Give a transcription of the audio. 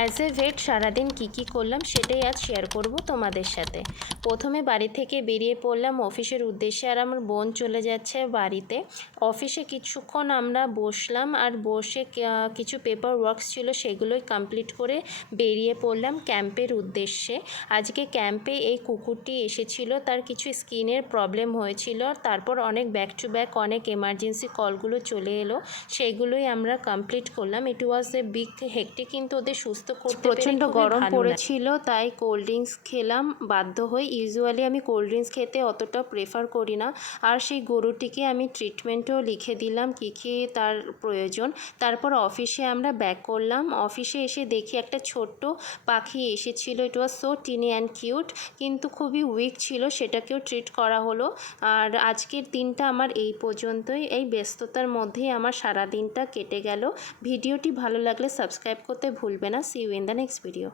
As a ভেট সারাদিন কী করলাম সেটাই আজ শেয়ার করব তোমাদের সাথে। প্রথমে বাড়ি থেকে বেরিয়ে পড়লাম অফিসের উদ্দেশ্যে, আর আমার বোন চলে যাচ্ছে বাড়িতে। অফিসে কিছুক্ষণ আমরা বসলাম, আর বসে কিছু পেপার ওয়ার্কস ছিল সেগুলোই কমপ্লিট করে বেরিয়ে পড়লাম ক্যাম্পের উদ্দেশ্যে। আজকে ক্যাম্পে এই কুকুরটি এসেছিল, তার কিছু স্কিনের প্রবলেম হয়েছিল, তারপর অনেক ব্যাক টু ব্যাক অনেক এমার্জেন্সি কলগুলো চলে এলো, সেইগুলোই আমরা কমপ্লিট করলাম। ইট ওয়াজ এ বিগ হেক্টিক, কিন্তু ওদের সুস্থ করতে প্রচণ্ড গরম পড়েছিল তাই কোল্ড ড্রিঙ্কস খেলাম বাধ্য হই। ইউজুয়ালি আমি কোল্ড ড্রিঙ্কস খেতে অতটা প্রেফার করি না। আর সেই গরুটিকে আমি ট্রিটমেন্টও লিখে দিলাম কী তার প্রয়োজন। তারপর অফিসে আমরা ব্যাক করলাম। অফিসে এসে দেখি একটা ছোট্ট পাখি এসেছিল। It was so tiny and cute, কিন্তু খুবই উইক ছিল, সেটাকেও ট্রিট করা হলো। আর আজকের দিনটা আমার এই পর্যন্তই। এই ব্যস্ততার মধ্যেই আমার সারা দিনটা কেটে গেল। ভিডিওটি ভালো লাগলে সাবস্ক্রাইব করতে ভুলবে না। See you in the next video.